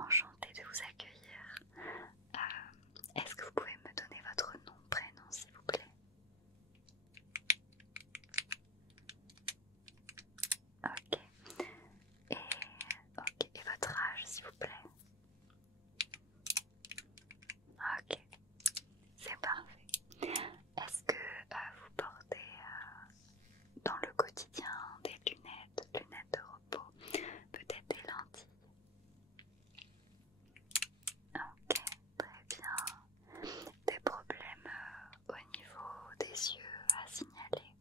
enchantée de vous accueillir. Est-ce que vous pouvez me donner votre nom, prénom s'il vous plaît? Ok. Et votre âge s'il vous plaît? Ok, c'est parfait. Est-ce que vous portez dans le quotidien des lunettes de repos, peut-être des lentilles? Ok, très bien. Des problèmes au niveau des yeux à signaler?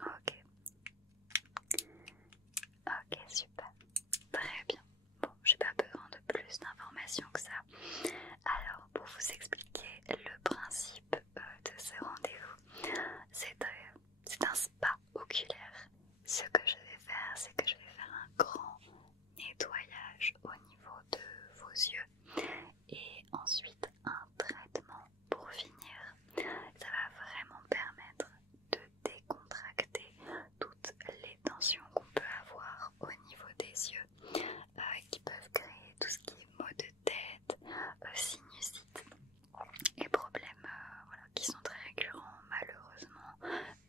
Ok, ok, super. Très bien. Bon, j'ai pas besoin de plus d'informations que ça. Alors, pour vous expliquer le principe de ce rendez-vous, c'est un spa oculaire. Ce que je vais faire, c'est que je vais faire un grand nettoyage au niveau de vos yeux et ensuite un traitement pour finir. Ça va vraiment permettre de décontracter toutes les tensions qu'on peut avoir au niveau des yeux qui peuvent créer tout ce qui est maux de tête, sinusite et problèmes voilà, qui sont très récurrents malheureusement,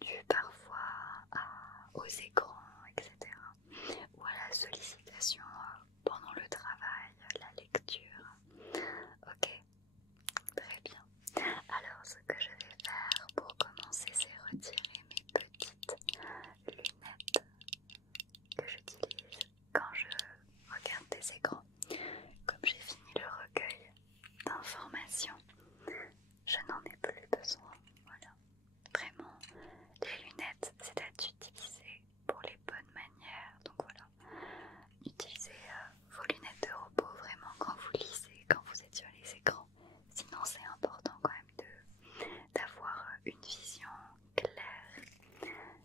dus parfois aux écrans, etc. ou à la sollicitation pendant le travail, la lecture. Ok, très bien. Alors ce que je vais faire pour commencer, c'est retirer mes petites lunettes que j'utilise quand je regarde des écrans. Comme j'ai fini le recueil d'informations, je n'en ai plus besoin. Voilà. Vraiment, les lunettes, c'est à utiliser pour les bonnes manières. Donc voilà, utilisez vos lunettes de repos vraiment quand vous lisez, quand vous êtes sur les écrans. Sinon, c'est important quand même d'avoir une vision claire.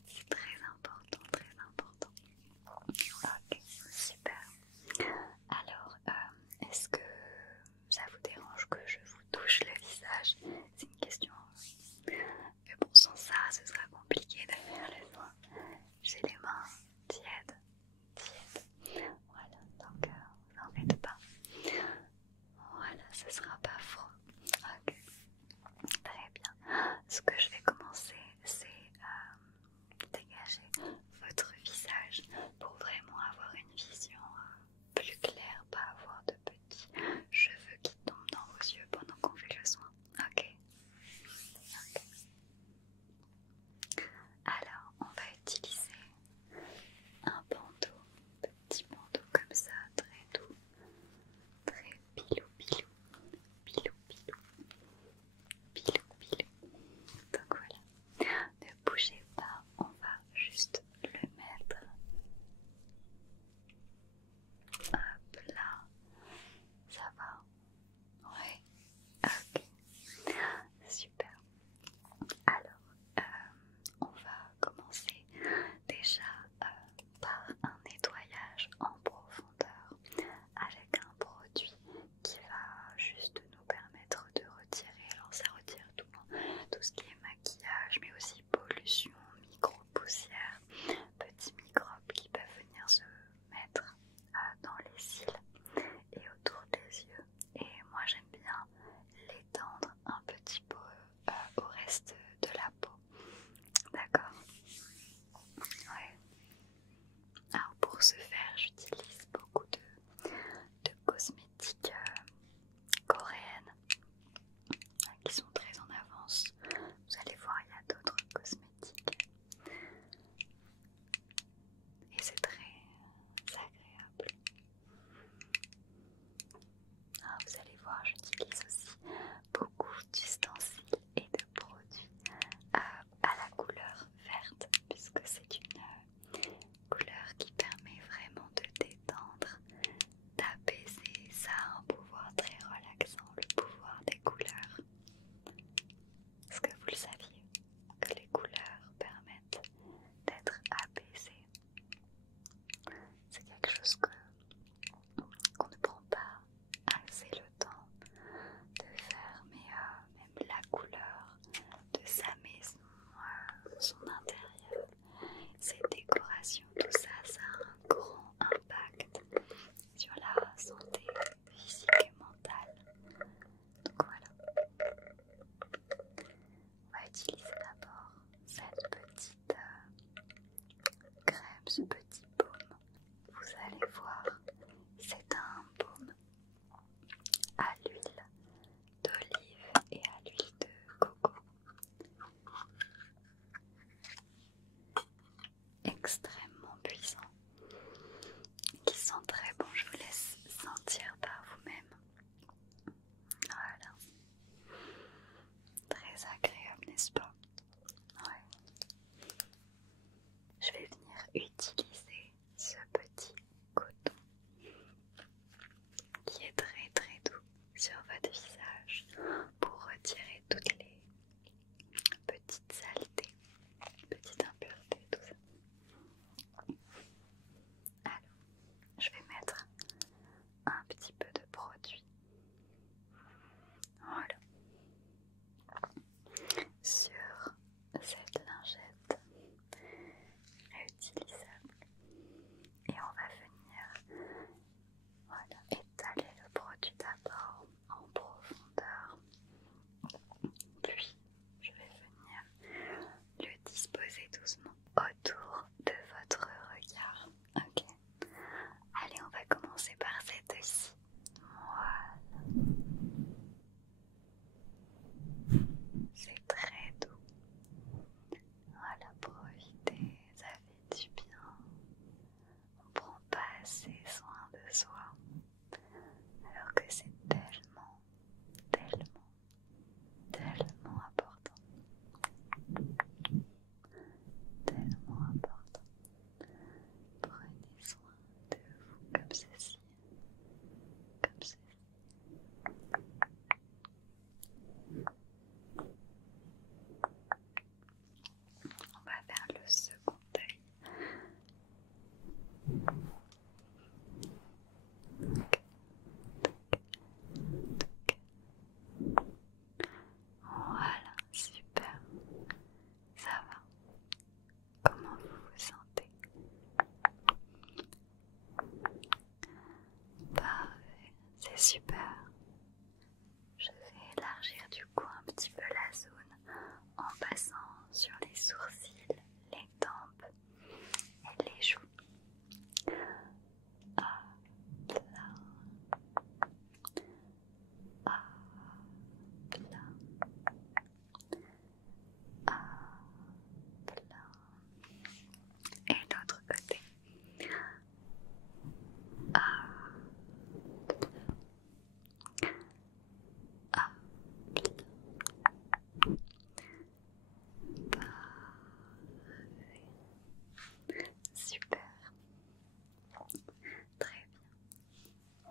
C'est très important, très important. Ok, super. Alors, est-ce que ça vous dérange que je vous touche le visage? C'est une question. Mais bon, sans ça, ce sera compliqué de faire les soins. J'ai les mains tièdes. Voilà, donc vous n'en faites pas. Voilà, ce sera pas froid. Ok, très bien. Ce que je vais commencer, c'est dégager votre visage pour vraiment avoir une vision plus claire, pas avoir de petits cheveux qui tombent dans vos yeux pendant qu'on fait le soin. Ok. Alors, on va utiliser un bandeau, petit bandeau comme ça, très doux, très pilou pilou, pilou pilou, pilou pilou. Donc voilà, ne bougez pas, on va juste le mettre. Hop là, ça va? Ouais, ok, super. Alors, on va commencer déjà par un nettoyage en profondeur avec un produit qui va juste nous permettre de retirer, alors ça retire tout ce qui est maquillage, mais aussi pollution, micro-poussière, petits microbes qui peuvent venir se mettre dans les cils et autour des yeux. Et moi j'aime bien l'étendre un petit peu au reste de la peau. D'accord? Ouais. Alors pour ce faire, j'utilise beaucoup de cosmétiques coréennes qui sont très en avance. Vous allez voir, il y a d'autres cosmétiques et c'est très agréable. Alors vous allez voir, j'utilise aussi beaucoup d'ustensiles et de produits à la couleur verte puisque c'est une couleur qui permet vraiment de détendre, d'apaiser. Ça a un Super. Je vais élargir du coup un petit peu la zone en passant sur les sourcils, les tempes et les joues. Hop là. Hop là. Hop là. Et l'autre côté. Hop là. Hop là. Super. Très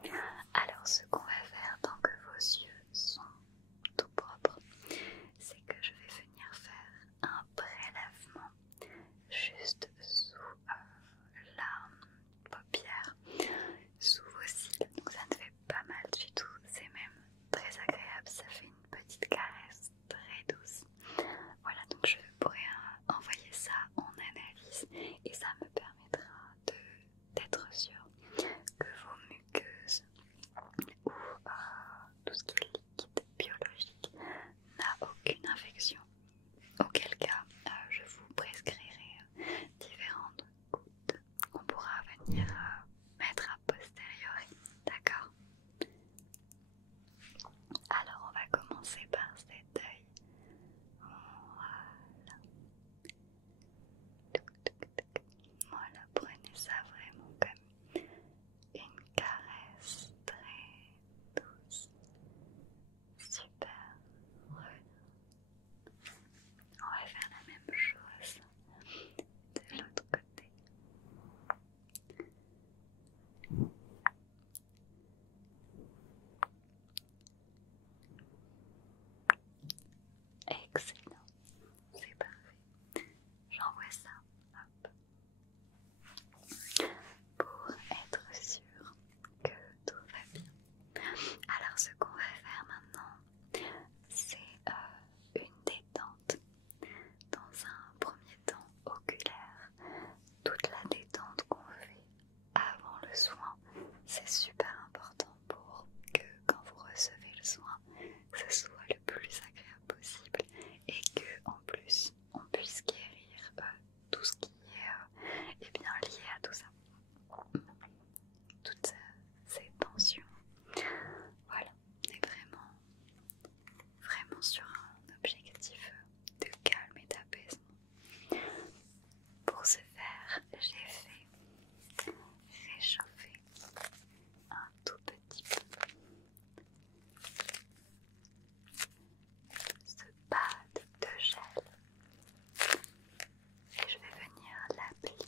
bien. Alors ce qu'on va faire tant que vos yeux sont tout propres, c'est que je vais venir faire un prélèvement juste sous la paupière, sous vos cils. Donc ça ne fait pas mal du tout, c'est même très agréable, ça fait une petite caresse très douce. Voilà, donc je pourrais envoyer ça en analyse et ça me permettra d'être sûr que vos muqueuses ou tout ce qui est liquide biologique n'a aucune infection. Auquel cas, je vous prescrirai différentes gouttes qu'on pourra venir mettre a posteriori. D'accord? Alors, on va commencer par cet œil. Voilà. Voilà, prenez ça vraiment comme une caresse très douce. Super. Voilà. On va faire la même chose de l'autre côté. Excellent. C'est parfait. J'envoie ça. Hop. Pour être sûr que tout va bien. Alors ce qu'on va faire maintenant, c'est une détente. Dans un premier temps oculaire, toute la détente qu'on fait avant le soin, c'est super important pour que quand vous recevez le soin, ce soit le plus agréable possible et que en plus on puisse guérir tout ce qui est bien lié à tout ça. Toutes ces tensions. Voilà, on est vraiment sur un objectif de calme et d'apaisement. Pour ce faire, j'ai fait réchauffer un tout petit peu ce pad de gel et je vais venir l'appliquer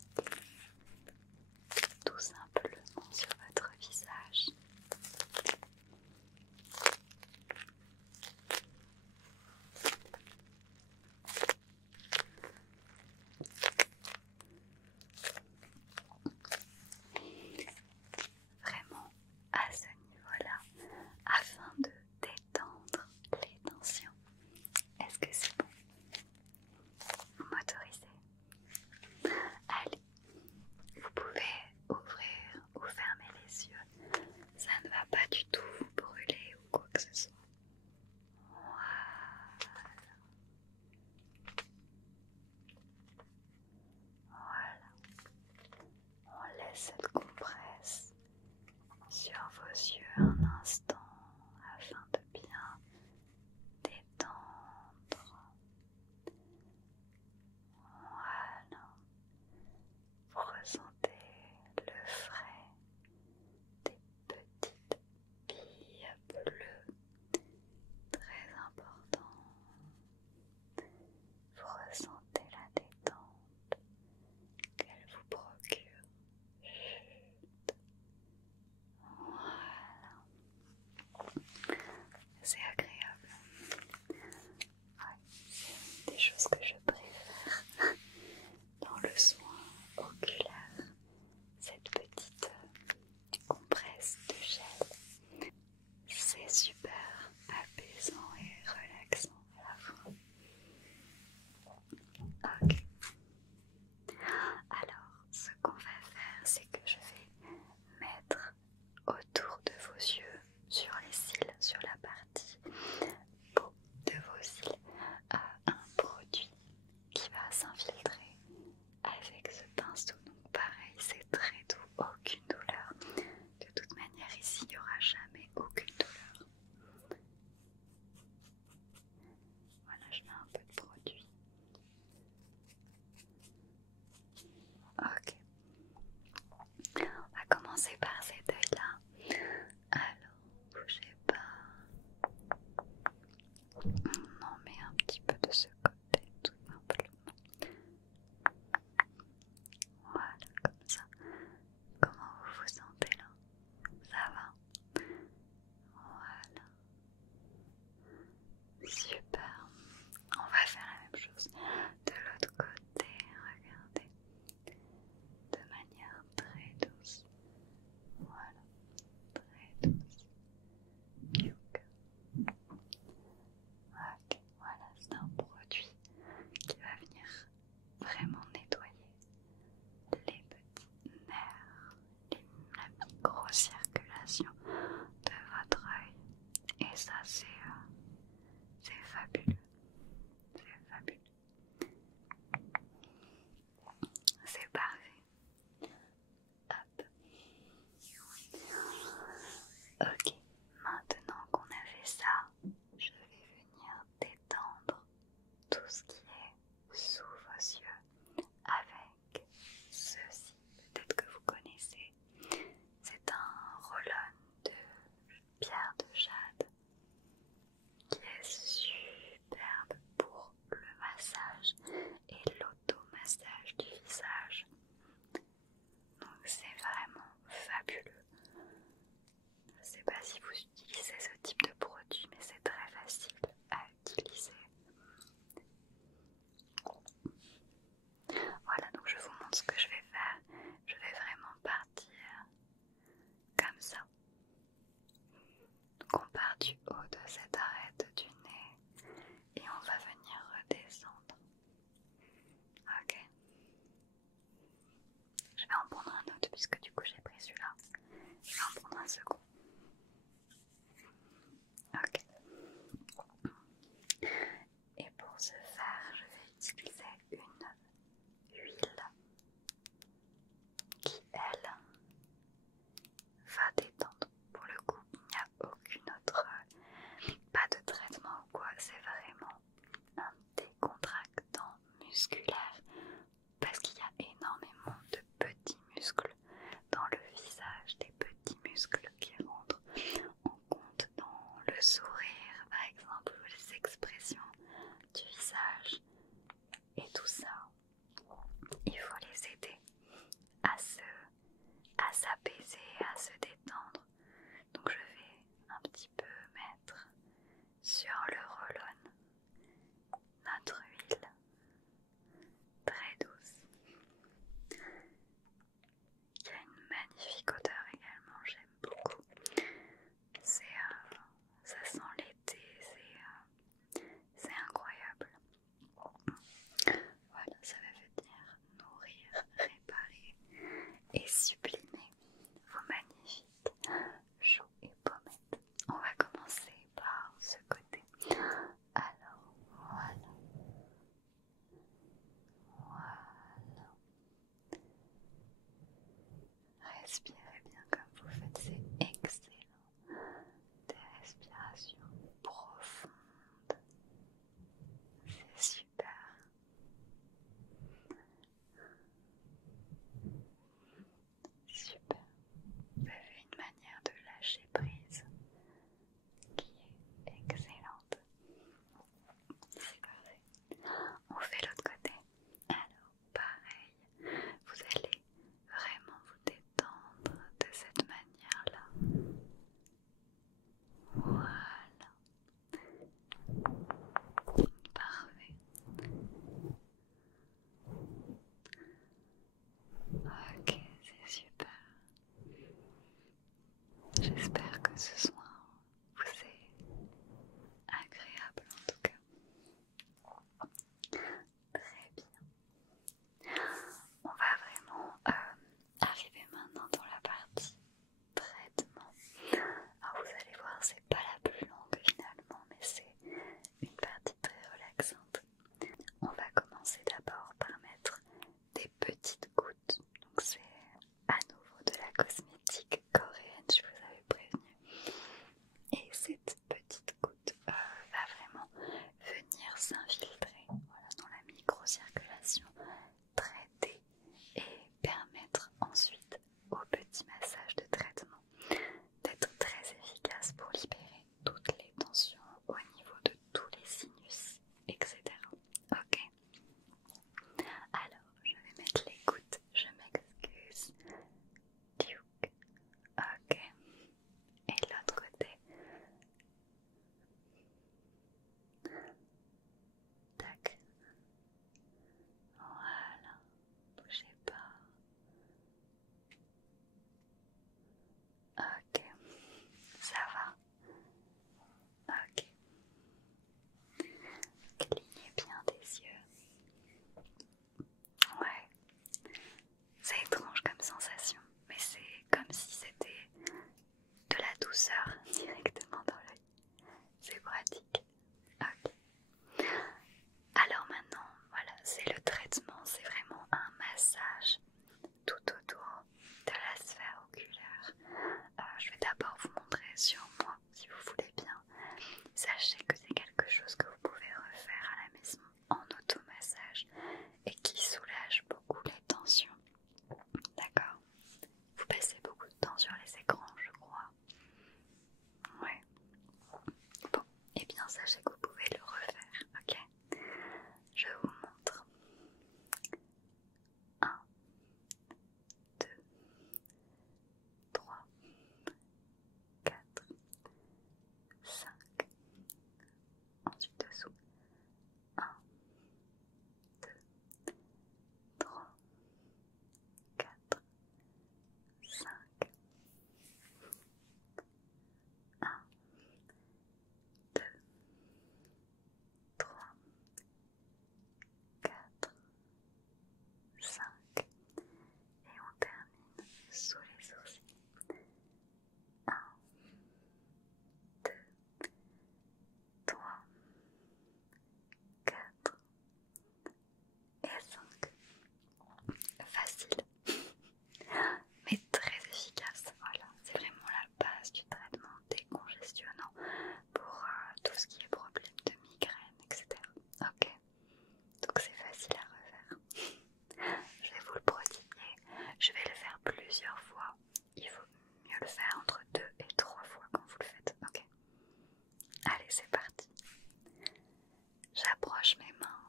tout simplement sur votre visage. Vraiment à ce niveau-là, afin de détendre les tensions. Est-ce que c'est bon? Vous m'autorisez? Allez, vous pouvez ouvrir ou fermer les yeux. Ça ne va pas du tout vous brûler ou quoi que ce soit. Voilà. Voilà. On laisse cette compresse sur vos yeux un instant afin de bien détendre. Voilà. Vous ressentez le frais des petites billes bleues, très important. Vous ressentez la détente qu'elle vous procure. Chut. Voilà. C'est agréable. Ouais, c'est une des choses que je préfère dans le soin oculaire. Cette petite compresse de gel. C'est super apaisant et relaxant à la fois. Ok. Alors, ce qu'on va faire, c'est que je vais mettre autour de vos yeux, sur les cils, sur la partie peau de vos cils, un produit qui va s'infiltrer avec ce pinceau. Donc pareil, c'est très doux, aucune douleur. De toute manière, ici, il n'y aura jamais aucune douleur. Voilà, je mets un peu de produit. Ok. On va commencer par cet œil-là. Alors, bougez pas. On en met un petit peu de ce côté, tout simplement. Voilà, comme ça. Comment vous vous sentez là? Ça va? Voilà. Super. On va faire la même chose de l'autre côté. Regardez. De manière très douce. Voilà. Très douce. Youk. Ok. Voilà, c'est un produit qui va venir vraiment nettoyer les petits nerfs, la micro-circulation de votre œil. Et ça, c'est fabuleux. C'est fabuleux. C'est parfait. Hop. Ok. Maintenant qu'on a fait ça, je vais venir détendre tout ce qui est sous vos yeux avec ceci. Peut-être que vous connaissez. C'est un roll-on de pierre de jade qui est superbe pour le massage et l'automassage du visage. Donc c'est vraiment fabuleux. Je ne sais pas si vous utilisez ce type de produit, mais c'est très facile à utiliser. Voilà, donc je vous montre ce que je vais faire. Je vais vraiment partir comme ça. Donc on part du haut de cette arête du nez et on va venir redescendre. Ok. Je vais en prendre un autre puisque du coup j'ai pris celui-là. Je vais en prendre un second. Ok. Et pour ce faire, je vais utiliser une huile qui, elle, va détendre. Pour le coup, il n'y a aucune autre, pas de traitement ou quoi, c'est vraiment un décontractant musculaire parce qu'il y a énormément de petits muscles dans le visage, des petits muscles qui rentrent en compte dans le sourire, par exemple, les expressions du visage et tout ça. Il faut les aider à s'apaiser, à se détendre. Donc je vais un petit peu mettre sur le roll-on notre huile très douce qui a une magnifique odeur également, j'aime beaucoup. Ça sent l'été, c'est incroyable. Voilà, ça va venir nourrir, réparer et sublimer vos magnifiques joues et pommettes. On va commencer par ce côté. Alors, voilà. Voilà. Respirez bien comme vous faites, c'est excellent. Des respirations profondes. C'est super. Super. Vous avez une manière de lâcher prise qui est excellente. C'est parfait. On fait l'autre côté. Alors, pareil, vous allez vraiment vous détendre de cette manière-là. Voilà. Parfait. Ok, c'est super. J'espère que ce soir vous est agréable en tout cas. Très bien. On va vraiment arriver maintenant dans la partie traitement. Alors vous allez voir douceur directement dans l'œil. C'est pratique. Ok. Alors maintenant, voilà, c'est le traitement, c'est vraiment un massage tout autour de la sphère oculaire. Je vais d'abord vous montrer sur moi, si vous voulez bien. Sachez que c'est quelque chose que vous pouvez refaire à la maison en automassage et qui soulage beaucoup les tensions. D'accord? Vous passez beaucoup de temps sur les écrans, je crois. Ouais. Bon, et bien sachez que vous pouvez le refaire, ok? Je vous montre. 1, 2, 3, 4, 5. Ensuite dessous. 1, 2, 3, 4, 5. 1, 2, 3, 4, 5. Et on termine sous les sourcils. 1, 2, 3, 4 et 5. Facile, mais très efficace. Voilà, c'est vraiment la base du traitement décongestionnant pour tout ce qui est problème de migraine, etc. Ok, donc c'est facile à refaire. Je vais vous le prodiguer. Je vais le faire plusieurs fois. Il faut mieux le faire entre 2 et 3 fois quand vous le faites. Ok. Allez, c'est parti. J'approche mes mains.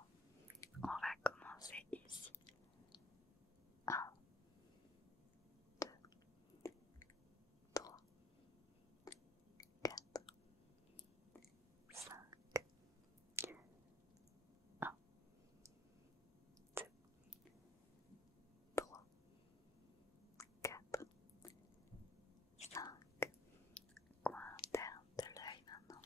On va commencer ici. 1, 2, 3, 4, 5. 1, 2, 3, 4, 5. Coin interne de l'œil maintenant.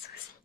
souci.